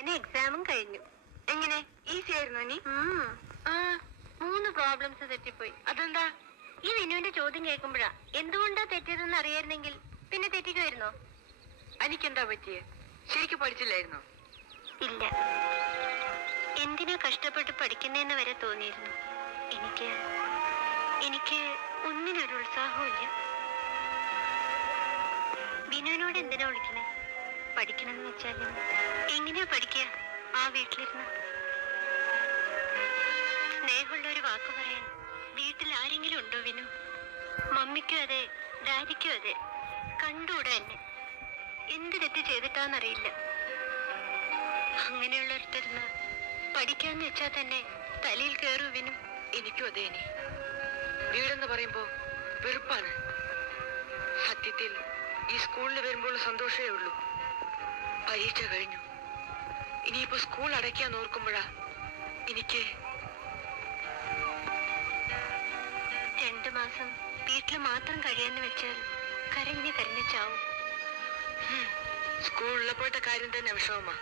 എന്നെ എക്സാമും കഴിഞ്ഞു. എങ്ങനെ? ഈസി ആയിരുന്നു നീ? 3 പ്രോബ്ലംസ് തെറ്റിപ്പോയി. അതെന്താ? ഈ വിനുവിന്റെ ചോദ്യം കേൾക്കുമ്പോഴാ എന്തുകൊണ്ടാ തെറ്റിയതെന്ന് അറിയായിരുന്നെങ്കിൽ പിന്നെ തെറ്റിക്കുമായിരുന്നോ? എനിക്കെന്താ പറ്റിയേ? ശരിക്കും പഠിച്ചില്ലായിരുന്നോ? ഇല്ല, എന്തിനാ കഷ്ടപ്പെട്ട് പഠിക്കുന്നതെന്ന് വരെ തോന്നിയിരുന്നു. എനിക്ക് ഒന്നിനൊരു ഉത്സാഹവും ഇല്ല. വിനുവിനോട് എന്തിനാ വിളിക്കണേ? പഠിക്കണമെന്ന് വെച്ചാലും എങ്ങനെയാ പഠിക്കുക ആ വീട്ടിലിരുന്ന്? സ്നേഹമുള്ള ഒരു വാക്ക് പറയാൻ വീട്ടിൽ ആരെങ്കിലും ഉണ്ടോ വിനു? മമ്മിക്കും അതെ, ഡാഡിക്കും അതെ. കണ്ടൂടെ എന്നെ? എന്ത് തെറ്റ് ചെയ്തിട്ടാന്നറിയില്ല. അങ്ങനെയുള്ളൊരുത്തരുന്ന് പഠിക്കാന്ന് വെച്ചാൽ തന്നെ തലയിൽ കയറൂ വിനു. എനിക്കും അതേ. ഇനി വീടെന്ന് പറയുമ്പോ വെറുപ്പാണ്. സത്യത്തിൽ ഈ സ്കൂളിൽ വരുമ്പോൾ സന്തോഷമേ ഉള്ളൂ. പരീക്ഷ കഴിഞ്ഞു, ഇനിയിപ്പോ സ്കൂൾ അടയ്ക്കാൻ ഓർക്കുമ്പോഴാ എനിക്ക് 2 മാസം വീട്ടിൽ മാത്രം കഴിയാന്ന് വെച്ചാൽ കരഞ്ഞ് ചാവും. സ്കൂളിലപ്പോഴത്തെ കാര്യം തന്നെ വിഷമമാ.